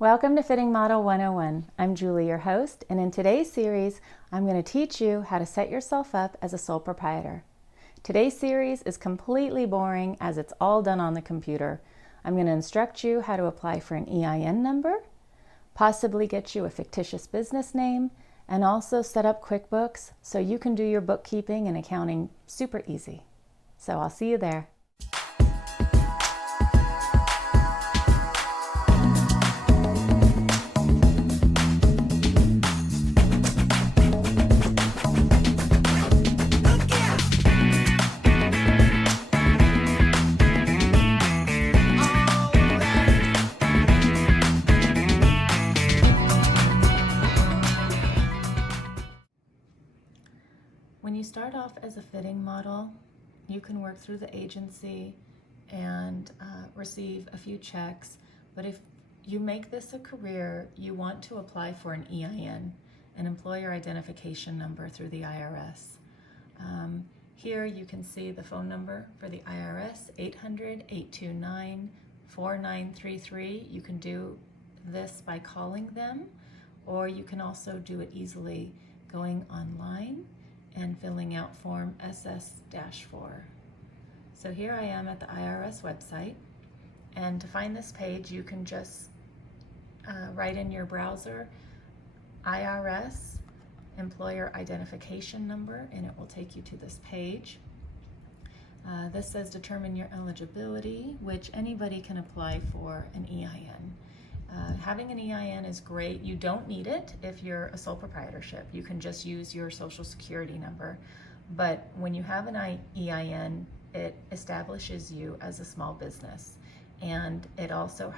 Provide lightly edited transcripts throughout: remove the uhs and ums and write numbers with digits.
Welcome to Fitting Model 101. I'm Julie, your host, and in today's series, I'm going to teach you how to set yourself up as a sole proprietor. Today's series is completely boring as it's all done on the computer. I'm going to instruct you how to apply for an EIN number, possibly get you a fictitious business name, and also set up Quickbooks so you can do your bookkeeping and accounting super easy. So I'll see you there. When you start off as a fitting model, you can work through the agency and receive a few checks, but if you make this a career, you want to apply for an EIN, an employer identification number through the IRS. Here you can see the phone number for the IRS, 800-829-4933. You can do this by calling them, or you can also do it easily going online and filling out form SS-4. So here I am at the IRS website, and to find this page you can just write in your browser IRS employer identification number and it will take you to this page. This says determine your eligibility, which anybody can apply for an EIN. Having an EIN is great. You don't need it if you're a sole proprietorship. You can just use your social security number. But when you have an EIN, it establishes you as a small business. And it also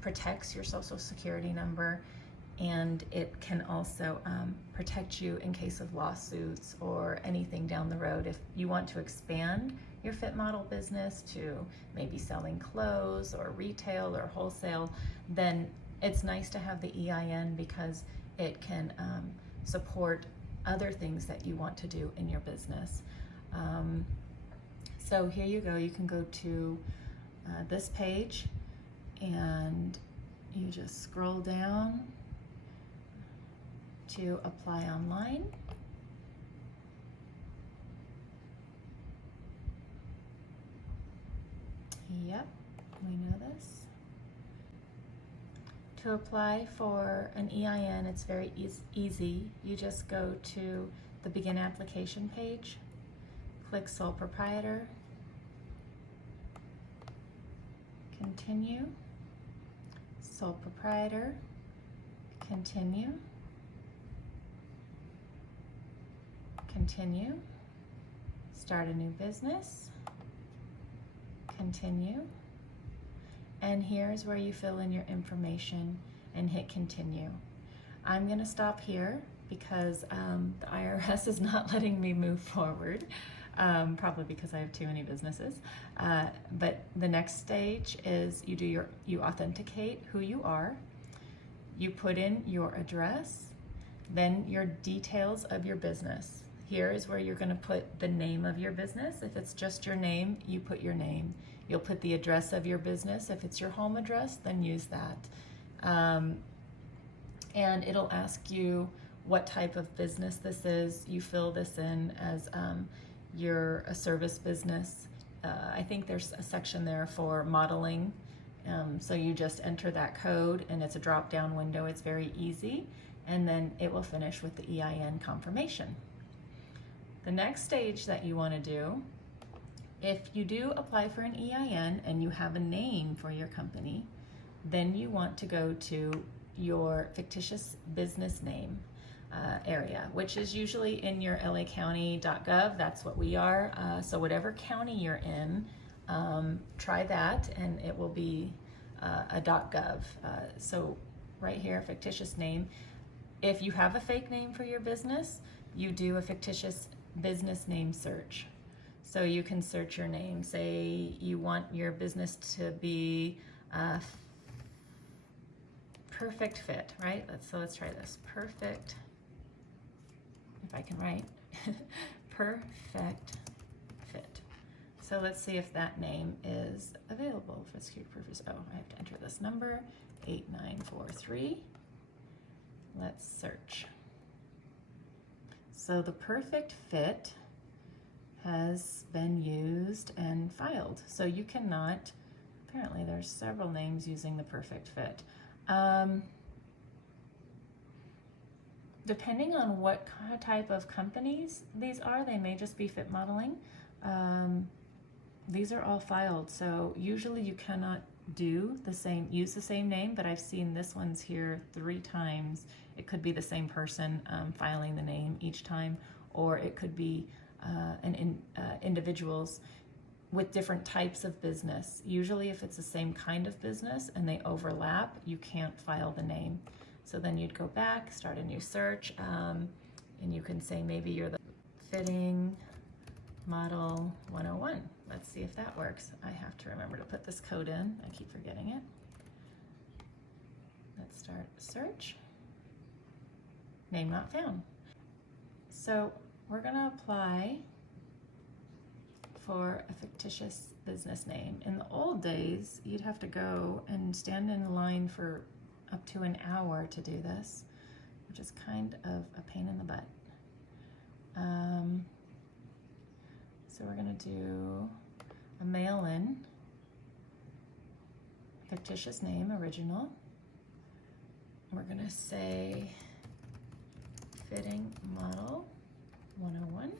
protects your social security number, and it can also protect you in case of lawsuits or anything down the road. If you want to expand your fit model business to maybe selling clothes or retail or wholesale, then it's nice to have the EIN because it can support other things that you want to do in your business. So here you go. You can go to this page and you just scroll down to apply online. Yep, we know this. To apply for an EIN, it's very easy. You just go to the Begin Application page, click Sole Proprietor, Continue, Sole Proprietor, Continue, Continue, Start a New Business, Continue, and here's where you fill in your information and hit Continue. I'm going to stop here because the IRS is not letting me move forward, probably because I have too many businesses. But the next stage is you authenticate who you are, you put in your address, then your details of your business. Here is where you're going to put the name of your business. If it's just your name, you put your name. You'll put the address of your business. If it's your home address, then use that. And it'll ask you what type of business this is. You fill this in as you're a service business. I think there's a section there for modeling. So you just enter that code and it's a drop-down window. It's very easy. And then it will finish with the EIN confirmation. The next stage that you want to do, if you do apply for an EIN and you have a name for your company, then you want to go to your fictitious business name area, which is usually in your lacounty.gov. That's what we are. So whatever county you're in, try that and it will be a .gov. So right here, fictitious name. If you have a fake name for your business, you do a fictitious business name search. So you can search your name. Say you want your business to be Perfect Fit, right? Let's try this. Perfect, if I can write, Perfect Fit. So let's see if that name is available for security purposes. Oh, I have to enter this number, 8943. Let's search. So the perfect fit has been used and filed. So you cannot, apparently there's several names using the perfect fit. Depending on what type of companies these are, they may just be fit modeling. These are all filed, so usually you cannot use the same name, but I've seen this one's here 3 times. It could be the same person filing the name each time, or it could be individuals with different types of business. Usually if it's the same kind of business and they overlap, you can't file the name. So then you'd go back, start a new search, and you can say maybe you're the Fitting Model 101. Let's see if that works. I have to remember to put this code in. I keep forgetting it. Let's start search. Name not found. So we're going to apply for a fictitious business name. In the old days, you'd have to go and stand in line for up to an hour to do this, which is kind of a pain in the butt. So we're going to do a mail-in, fictitious name, original. We're going to say Fitting Model 101,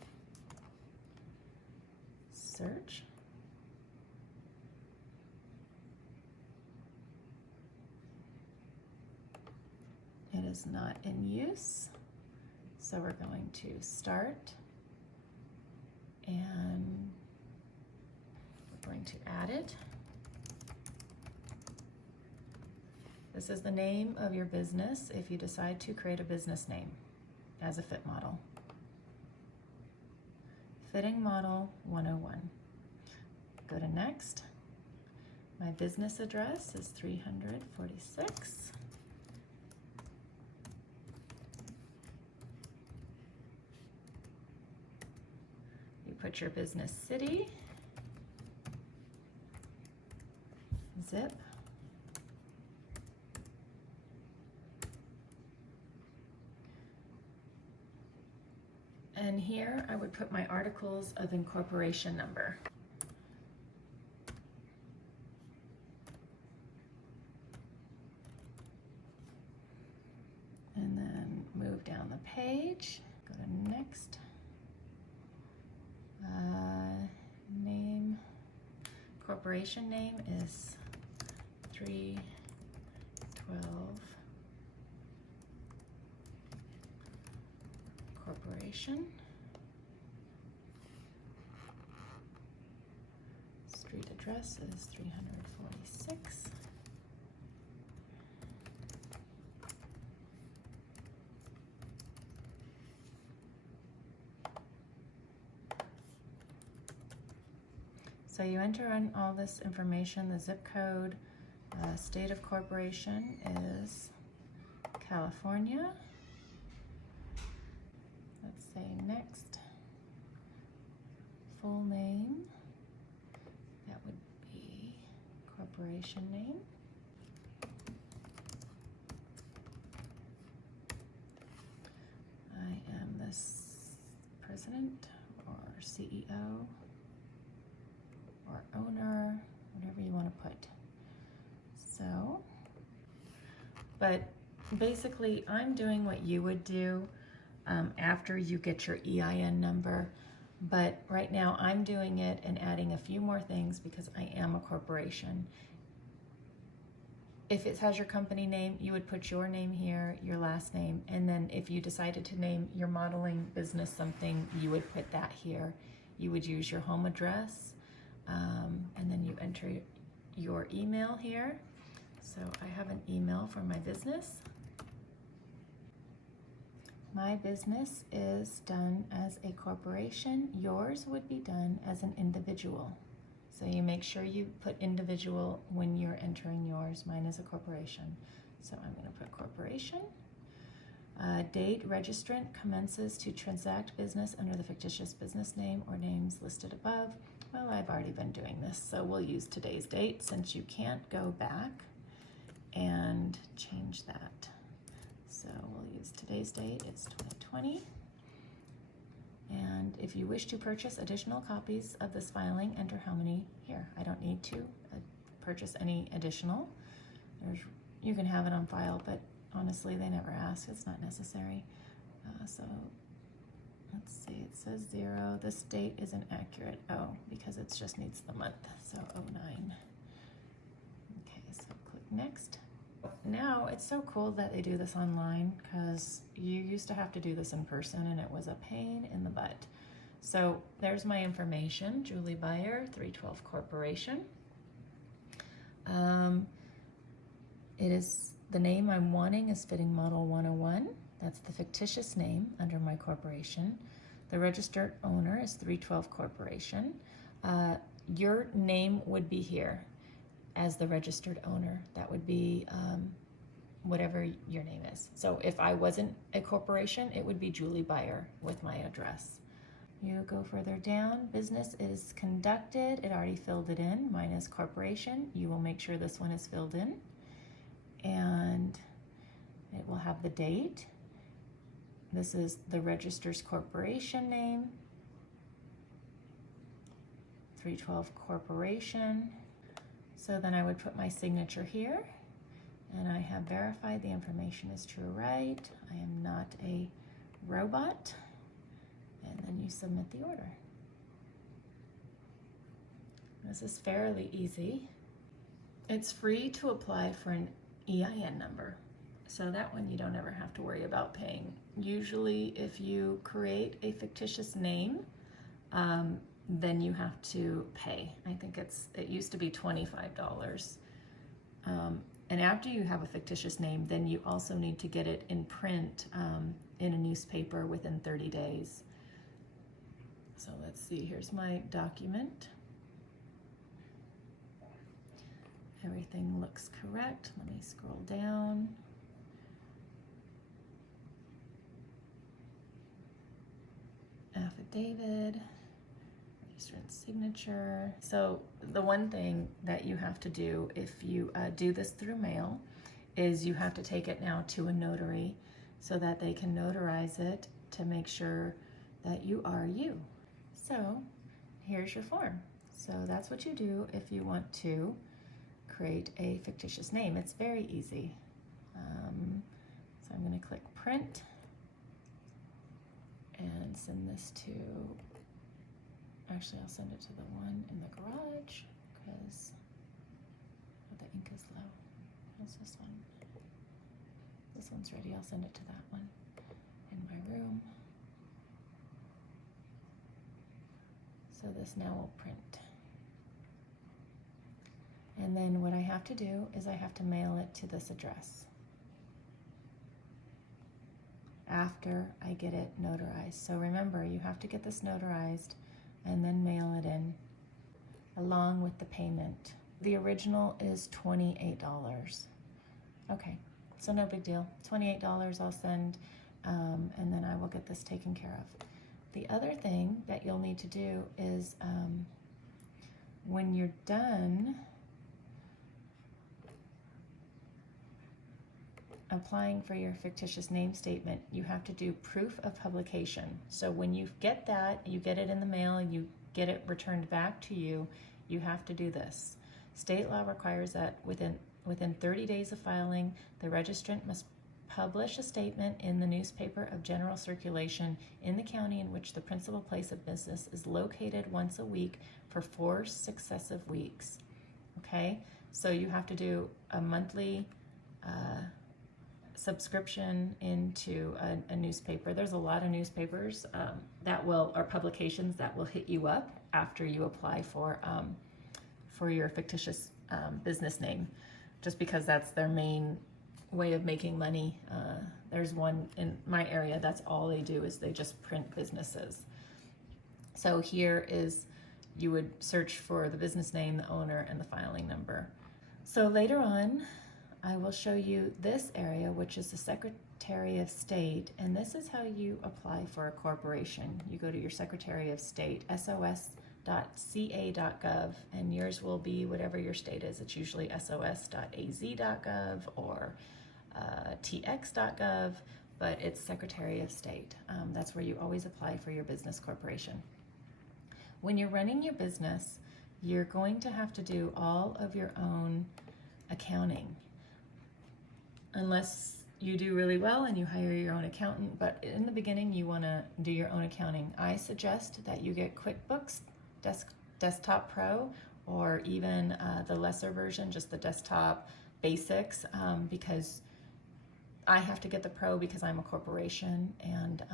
search. It is not in use, so we're going to start, and we're going to add it. This is the name of your business if you decide to create a business name as a fit model. Fitting Model 101. Go to next. My business address is 346. You put your business city, zip, and here I would put my articles of incorporation number. And then move down the page, go to next. Name, corporation name is 312 Corporation. Street address is 346. So you enter in all this information, the zip code, state of corporation is California. Let's say next, full name, that would be corporation name. I am the president or CEO or owner, whatever you want to put. So, but basically I'm doing what you would do after you get your EIN number, but right now I'm doing it and adding a few more things because I am a corporation. If it has your company name, you would put your name here, your last name, and then if you decided to name your modeling business something, you would put that here. You would use your home address, and then you enter your email here. So I have an email for my business. My business is done as a corporation. Yours would be done as an individual. So you make sure you put individual when you're entering yours. Mine is a corporation. So I'm going to put corporation. Date registrant commences to transact business under the fictitious business name or names listed above. Well, I've already been doing this, so we'll use today's date since you can't go back and change that. So we'll use today's date, it's 2020. And if you wish to purchase additional copies of this filing, enter how many here. I don't need to purchase any additional. You can have it on file, but honestly, they never ask. It's not necessary. So let's see, it says 0. This date isn't accurate. Oh, because it just needs the month. So 09. Okay, so click next. Now it's so cool that they do this online, because you used to have to do this in person and it was a pain in the butt. So there's my information, Julie Beyer, 312 Corporation. It is, the name I'm wanting is Fitting Model 101. That's the fictitious name under my corporation. The registered owner is 312 Corporation. Your name would be here as the registered owner. That would be whatever your name is. So if I wasn't a corporation, it would be Julie Beyer with my address. You go further down, business is conducted. It already filled it in. Mine is corporation. You will make sure this one is filled in. And it will have the date. This is the register's corporation name, 312 Corporation. So then I would put my signature here, and I have verified the information is true, right? I am not a robot. And then you submit the order. This is fairly easy. It's free to apply for an EIN number. So that one you don't ever have to worry about paying. Usually if you create a fictitious name, then you have to pay. I think it used to be $25. And after you have a fictitious name, then you also need to get it in print in a newspaper within 30 days. So let's see, here's my document. Everything looks correct. Let me scroll down. Affidavit, registrant signature. So the one thing that you have to do if you do this through mail is you have to take it now to a notary so that they can notarize it to make sure that you are you. So here's your form. So that's what you do if you want to create a fictitious name. It's very easy. So I'm going to click print and send this to, actually I'll send it to the one in the garage because the ink is low. How's this one? This one's ready. I'll send it to that one in my room. So this now will print. And then what I have to do is I have to mail it to this address after I get it notarized. So remember, you have to get this notarized and then mail it in along with the payment. The original is $28. Okay, so no big deal. $28 I'll send, and then I will get this taken care of. The other thing that you'll need to do is when you're done applying for your fictitious name statement, you have to do proof of publication. So when you get that, you get it in the mail, you get it returned back to you, you have to do this. State law requires that within 30 days of filing, the registrant must publish a statement in the newspaper of general circulation in the county in which the principal place of business is located once a week for 4 successive weeks. Okay, so you have to do a monthly subscription into a newspaper. There's a lot of newspapers or publications that will hit you up after you apply for your fictitious business name, just because that's their main way of making money. There's one in my area, that's all they do is they just print businesses. So here is, you would search for the business name, the owner, and the filing number. So later on, I will show you this area, which is the Secretary of State, and this is how you apply for a corporation. You go to your Secretary of State, sos.ca.gov, and yours will be whatever your state is. It's usually sos.az.gov or tx.gov, but it's Secretary of State. That's where you always apply for your business corporation. When you're running your business, you're going to have to do all of your own accounting, unless you do really well and you hire your own accountant. But in the beginning, you want to do your own accounting. I suggest that you get Quickbooks Desktop Pro, or even the lesser version, just the desktop basics, because I have to get the Pro because I'm a corporation, and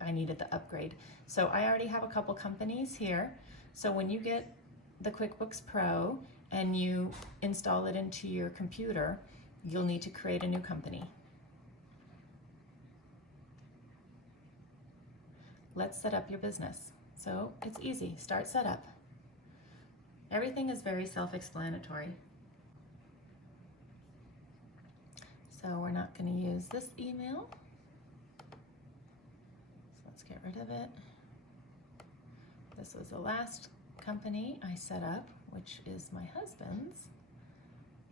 I needed the upgrade. So I already have a couple companies here. So when you get the Quickbooks Pro and you install it into your computer, you'll need to create a new company. Let's set up your business. So it's easy. Start setup. Everything is very self-explanatory. So we're not going to use this email. So let's get rid of it. This was the last company I set up, which is my husband's.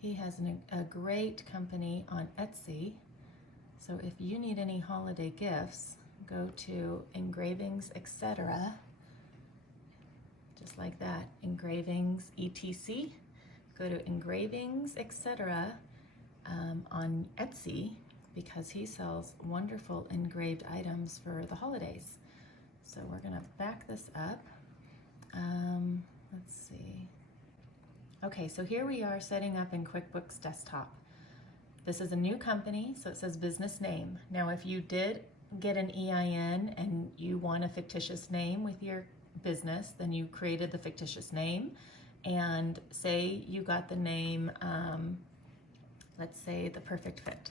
He has a great company on Etsy. So if you need any holiday gifts, go to engravings, etc. Just like that, engravings, etc. Go to engravings, etc. On Etsy, because he sells wonderful engraved items for the holidays. So we're gonna back this up. Let's see. Okay, so here we are setting up in QuickBooks Desktop. This is a new company, so it says business name. Now, if you did get an EIN and you want a fictitious name with your business, then you created the fictitious name. And say you got the name, let's say the Perfect Fit.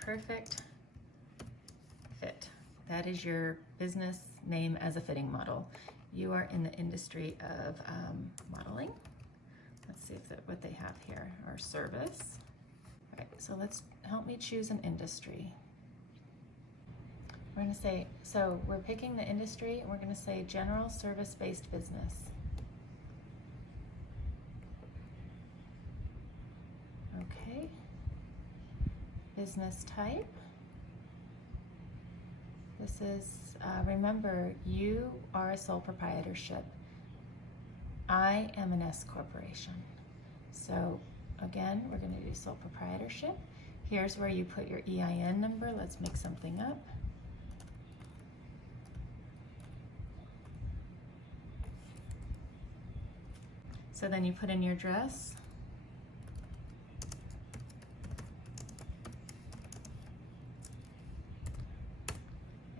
Perfect Fit. That is your business name as a fitting model. You are in the industry of modeling. Let's see what they have here, or service. All right, so help me choose an industry. We're gonna say, so we're picking the industry, and we're gonna say general service-based business. Okay. Business type. This is, remember, you are a sole proprietorship. I am an S corporation. So again, we're going to do sole proprietorship. Here's where you put your EIN number. Let's make something up. So then you put in your address.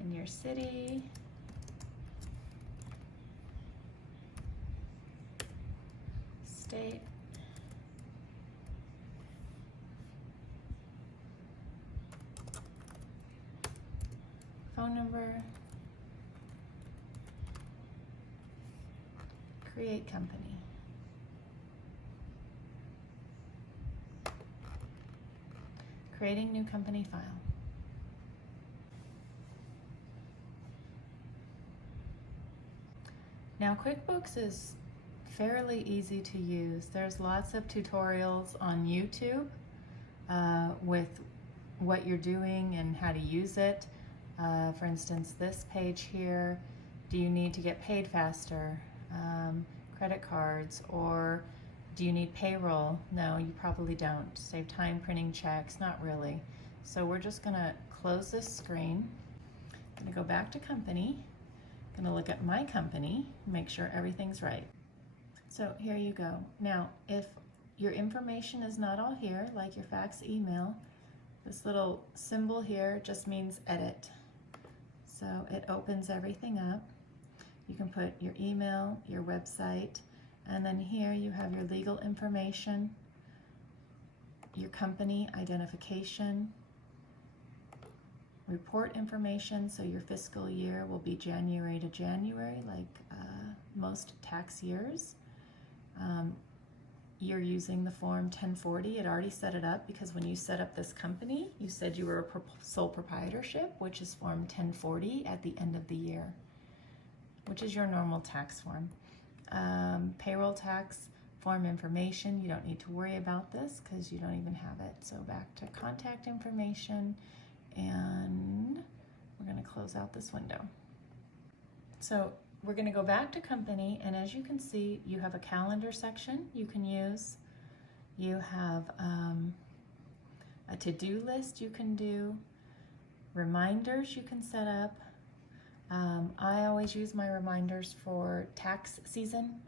In your city. State. Phone number. Create company. Creating new company file. Now QuickBooks is fairly easy to use. There's lots of tutorials on YouTube with what you're doing and how to use it. For instance, this page here, do you need to get paid faster? Credit cards, or do you need payroll? No, you probably don't. Save time printing checks, not really. So we're just gonna close this screen. I'm gonna go back to company. I'm gonna look at my company, make sure everything's right. So here you go. Now, if your information is not all here, like your fax, email, this little symbol here just means edit. So it opens everything up. You can put your email, your website, and then here you have your legal information, your company identification, report information, so your fiscal year will be January to January, like most tax years. You're using the form 1040. It already set it up because when you set up this company, you said you were a sole proprietorship, which is form 1040 at the end of the year, which is your normal tax form. Payroll tax form information, you don't need to worry about this because you don't even have it. So back to contact information, and we're going to close out this window. So we're going to go back to company, and as you can see, you have a calendar section you can use. You have a to-do list you can do, reminders you can set up. I always use my reminders for tax season.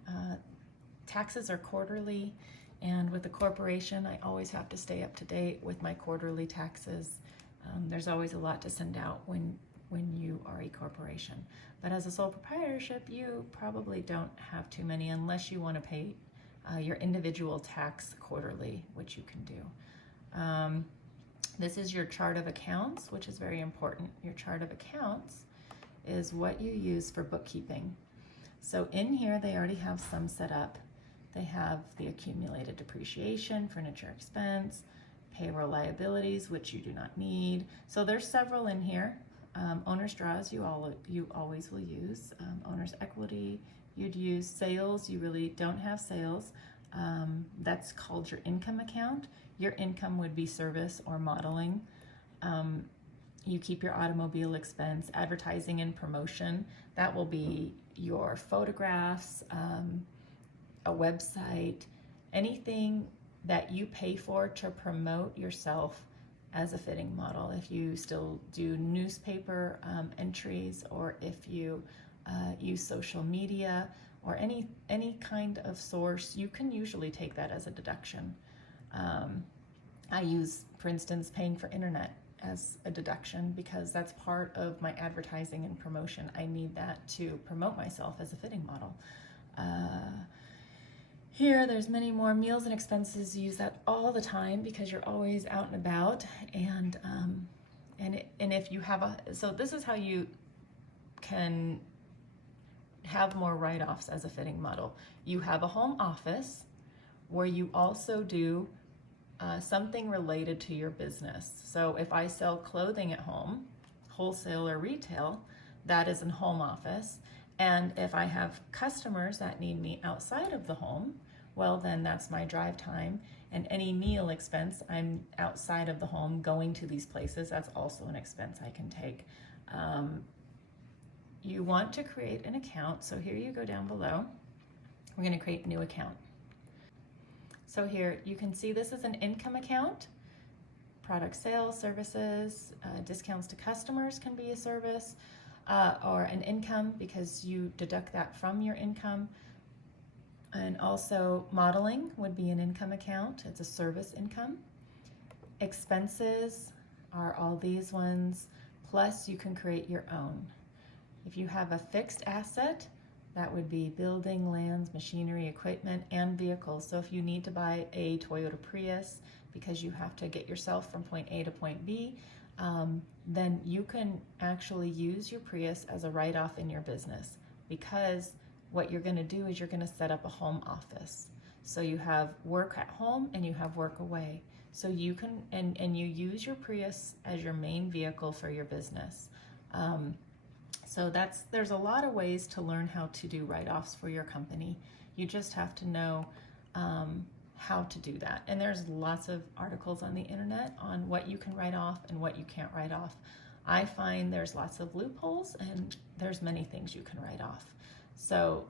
Taxes are quarterly, and with a corporation, I always have to stay up to date with my quarterly taxes. There's always a lot to send out when you are a corporation. But as a sole proprietorship, you probably don't have too many unless you want to pay your individual tax quarterly, which you can do. This is your chart of accounts, which is very important. Your chart of accounts is what you use for bookkeeping. So in here, they already have some set up. They have the accumulated depreciation, furniture expense, payroll liabilities, which you do not need. So there's several in here. Owner's draws, you always will use. Owner's equity, you'd use. Sales, you really don't have sales. That's called your income account. Your income would be service or modeling. You keep your automobile expense, advertising and promotion. That will be your photographs, a website, anything that you pay for to promote yourself as a fitting model. If you still do newspaper entries, or if you use social media or any kind of source, you can usually take that as a deduction. I use, for instance, paying for internet as a deduction because that's part of my advertising and promotion. I need that to promote myself as a fitting model. Here, there's many more meals and expenses. You use that all the time because you're always out and about. And if you have so this is how you can have more write-offs as a fitting model. You have a home office where you also do something related to your business. So if I sell clothing at home, wholesale or retail, that is in home office. And if I have customers that need me outside of the home, well, then that's my drive time. And any meal expense, I'm outside of the home going to these places. That's also an expense I can take. You want to create an account. So here you go down below. We're going to create a new account. So here you can see this is an income account. Product sales, services, discounts to customers can be a service. Or an income because you deduct that from your income. And also modeling would be an income account. It's a service income. Expenses are all these ones, plus you can create your own. If you have a fixed asset, that would be building, lands, machinery, equipment, and vehicles. So if you need to buy a Toyota Prius because you have to get yourself from point A to point B, then you can actually use your Prius as a write-off in your business, because what you're going to do is you're going to set up a home office. So you have work at home and you have work away. So you can, and you use your Prius as your main vehicle for your business. So there's a lot of ways to learn how to do write-offs for your company. You just have to know how to do that. And there's lots of articles on the internet on what you can write off and what you can't write off. I find there's lots of loopholes and there's many things you can write off. So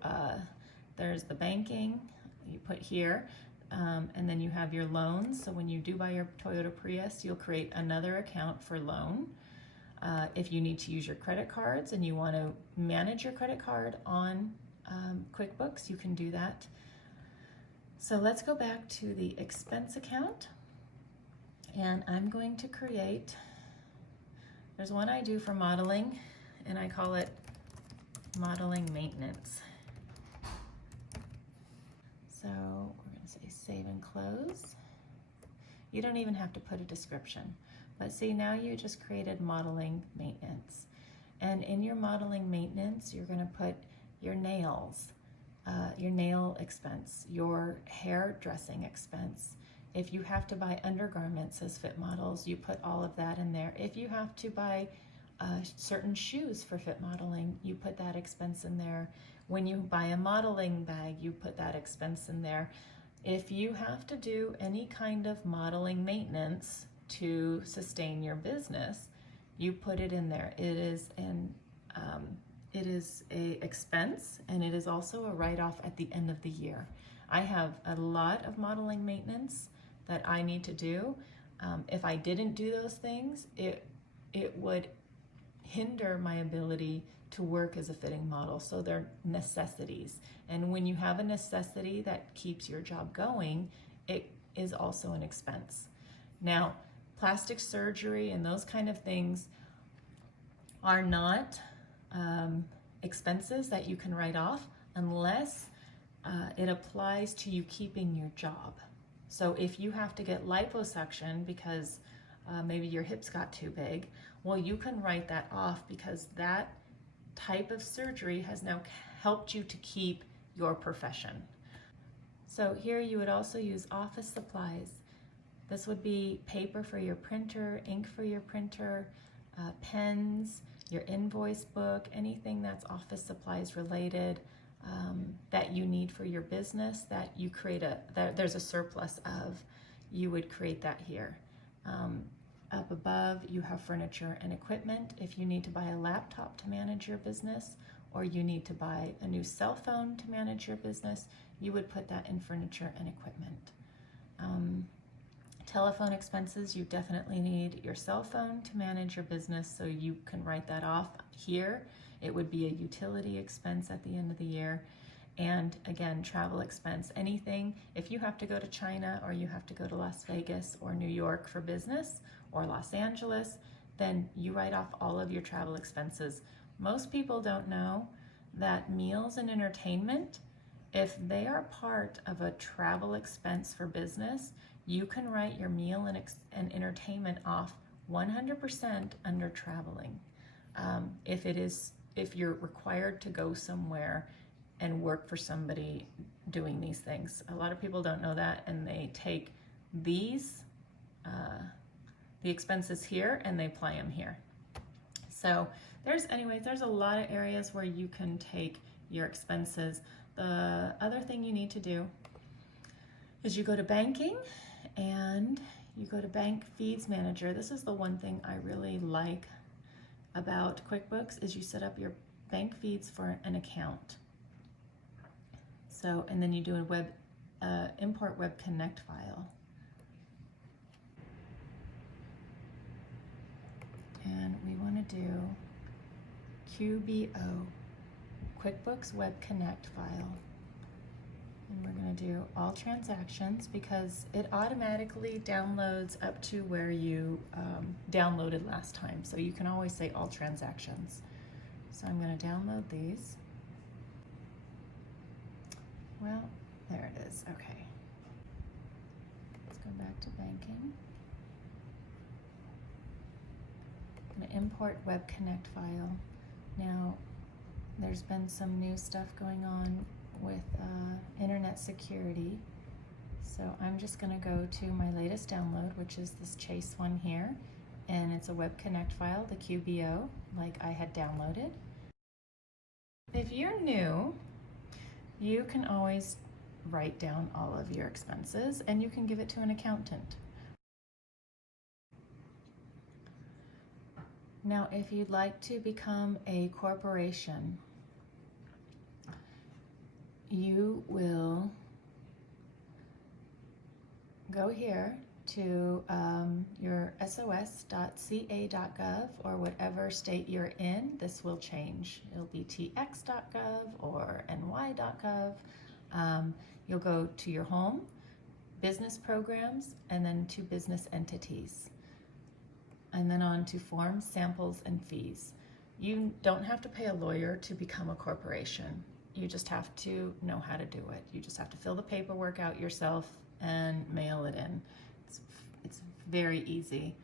there's the banking you put here, and then you have your loans. So when you do buy your Toyota Prius, you'll create another account for loan. If you need to use your credit cards and you want to manage your credit card on Quickbooks, you can do that. So let's go back to the expense account, and I'm going to create, there's one I do for modeling, and I call it modeling maintenance. So we're going to say save and close. You don't even have to put a description, but see, now you just created modeling maintenance. And in your modeling maintenance, you're going to put your nails, your nail expense, your hairdressing expense. If you have to buy undergarments as fit models, you put all of that in there. If you have to buy certain shoes for fit modeling, you put that expense in there. When you buy a modeling bag, you put that expense in there. If you have to do any kind of modeling maintenance to sustain your business, you put it in there. It is a expense, and it is also a write-off at the end of the year. I have a lot of modeling maintenance that I need to do. If I didn't do those things, it would hinder my ability to work as a fitting model. So they're necessities. And when you have a necessity that keeps your job going, it is also an expense. Now, plastic surgery and those kind of things are not expenses that you can write off unless it applies to you keeping your job. So if you have to get liposuction because maybe your hips got too big, well, you can write that off because that type of surgery has now helped you to keep your profession. So here you would also use office supplies. This would be paper for your printer, ink for your printer, pens, your invoice book, anything that's office supplies related that you need for your business that you create that there's a surplus of, you would create that here. Up above, you have furniture and equipment. If you need to buy a laptop to manage your business, or you need to buy a new cell phone to manage your business, you would put that in furniture and equipment. Telephone expenses, you definitely need your cell phone to manage your business, so you can write that off here. It would be a utility expense at the end of the year. And again, travel expense, anything, if you have to go to China or you have to go to Las Vegas or New York for business or Los Angeles, then you write off all of your travel expenses. Most people don't know that meals and entertainment, if they are part of a travel expense for business, you can write your meal and entertainment off 100% under traveling. If you're required to go somewhere and work for somebody doing these things. A lot of people don't know that, and they take these, the expenses here, and they apply them here. So there's a lot of areas where you can take your expenses. The other thing you need to do is you go to banking and you go to Bank Feeds Manager. This is the one thing I really like about QuickBooks, is you set up your bank feeds for an account. So, and then you do a import Web Connect file. And we want to do QBO, QuickBooks Web Connect file. And we're going to do all transactions because it automatically downloads up to where you downloaded last time. So you can always say all transactions. So I'm going to download these. Well, there it is. Okay. Let's go back to banking. I'm going to import Web Connect file. Now, there's been some new stuff going on with internet security. So I'm just going to go to my latest download, which is this Chase one here. And it's a Web Connect file, the QBO, like I had downloaded. If you're new, you can always write down all of your expenses and you can give it to an accountant. Now, if you'd like to become a corporation, you will go here to your sos.ca.gov or whatever state you're in. This will change. It'll be tx.gov or ny.gov. You'll go to your home, business programs, and then to business entities. And then on to forms, samples, and fees. You don't have to pay a lawyer to become a corporation. You just have to know how to do it. You just have to fill the paperwork out yourself and mail it in. It's very easy.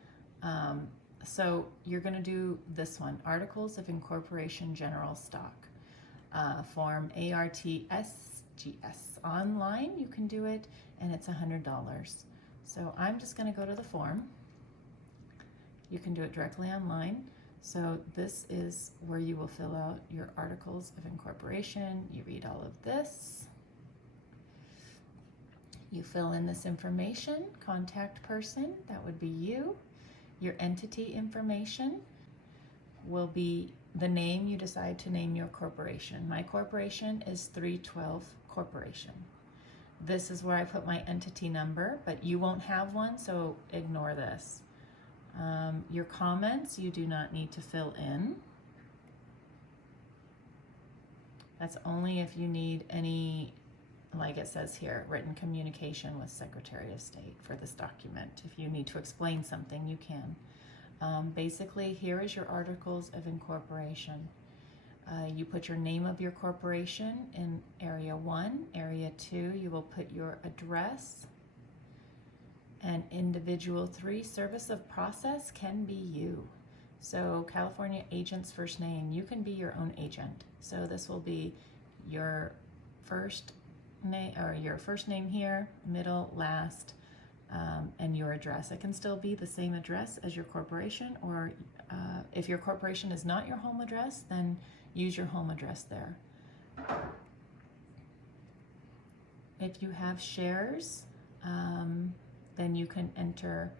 So you're going to do this one, Articles of Incorporation General Stock, Form ARTSGS. Online, you can do it, and it's $100. So I'm just going to go to the form. You can do it directly online. So this is where you will fill out your Articles of Incorporation. You read all of this. You fill in this information, contact person, that would be you. Your entity information will be the name you decide to name your corporation. My corporation is 312 Corporation. This is where I put my entity number, but you won't have one, so ignore this. Your comments, you do not need to fill in. That's only if you need any, like it says here, written communication with Secretary of State for this document. If you need to explain something, you can. Basically, here is your articles of incorporation. You put your name of your corporation in area 1. Area 2, you will put your address. And individual 3, service of process can be you. So California agent's first name, you can be your own agent. So this will be your first name, or your first name here, middle, last, and your address. It can still be the same address as your corporation, or if your corporation is not your home address, then use your home address there. If you have shares, then you can enter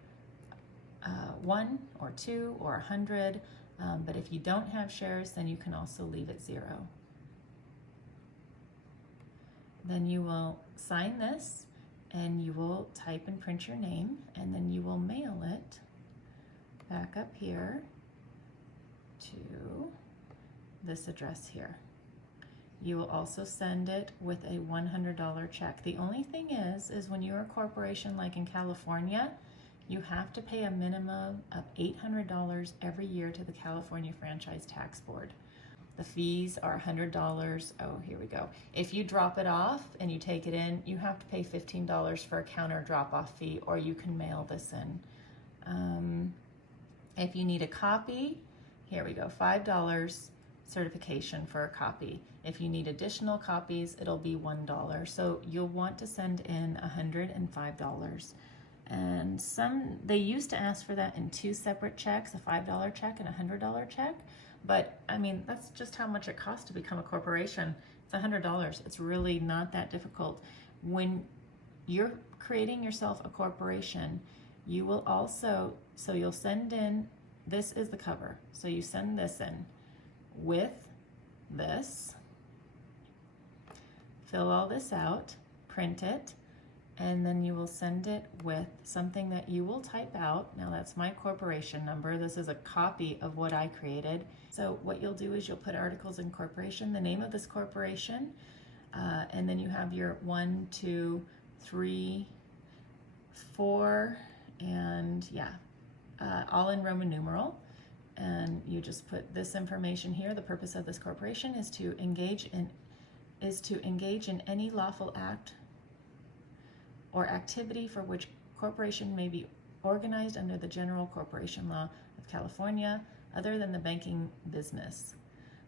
1 or 2 or 100, but if you don't have shares, then you can also leave it 0. Then you will sign this, and you will type and print your name, and then you will mail it back up here to this address here. You will also send it with a $100 check. The only thing is when you're a corporation like in California, you have to pay a minimum of $800 every year to the California Franchise Tax Board. The fees are $100. Oh, here we go. If you drop it off and you take it in, you have to pay $15 for a counter drop-off fee, or you can mail this in. If you need a copy, here we go, $5 certification for a copy. If you need additional copies, it'll be $1. So you'll want to send in $105. And they used to ask for that in 2 separate checks, a $5 check and a $100 check. But I mean, that's just how much it costs to become a corporation. It's $100. It's really not that difficult. When you're creating yourself a corporation, you will also, so you'll send in, this is the cover. So you send this in with this, fill all this out, print it, and then you will send it with something that you will type out. Now that's my corporation number. This is a copy of what I created. So what you'll do is you'll put articles in corporation, the name of this corporation, and then you have your 1, 2, 3, 4, and yeah, all in Roman numeral. And you just put this information here. The purpose of this corporation is to engage in any lawful act or activity for which corporation may be organized under the general corporation law of California, other than the banking business,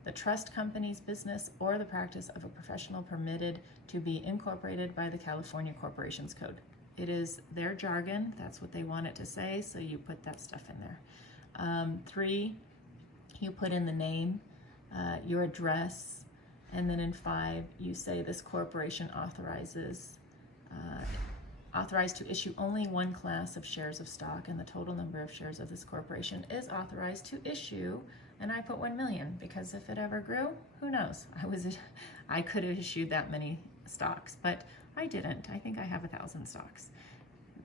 the trust company's business, or the practice of a professional permitted to be incorporated by the California Corporations Code. It is their jargon. That's what they want it to say, so you put that stuff in there. 3, you put in the name, your address, and then in 5, you say this corporation authorized to issue only 1 class of shares of stock, and the total number of shares of this corporation is authorized to issue, and I put 1 million, because if it ever grew, who knows? I could have issued that many stocks, but I didn't. I think I have 1,000 stocks.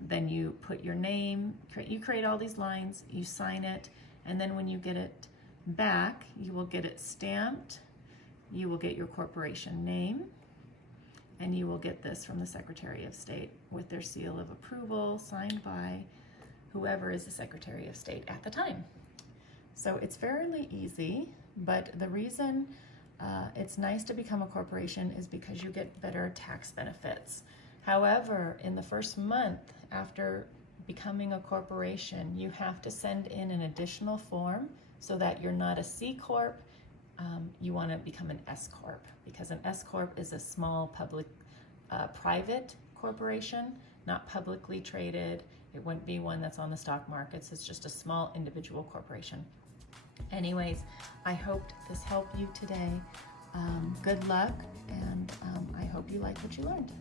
Then you put your name, you create all these lines, you sign it, and then when you get it back, you will get it stamped, you will get your corporation name, and you will get this from the Secretary of State with their seal of approval, signed by whoever is the Secretary of State at the time. So it's fairly easy, but the reason it's nice to become a corporation is because you get better tax benefits. However, in the first month after becoming a corporation, you have to send in an additional form so that you're not a C Corp. You want to become an S Corp, because an S Corp is a small private corporation, not publicly traded. It wouldn't be one that's on the stock markets. It's just a small individual corporation. Anyways, I hoped this helped you today. Good luck, and I hope you like what you learned.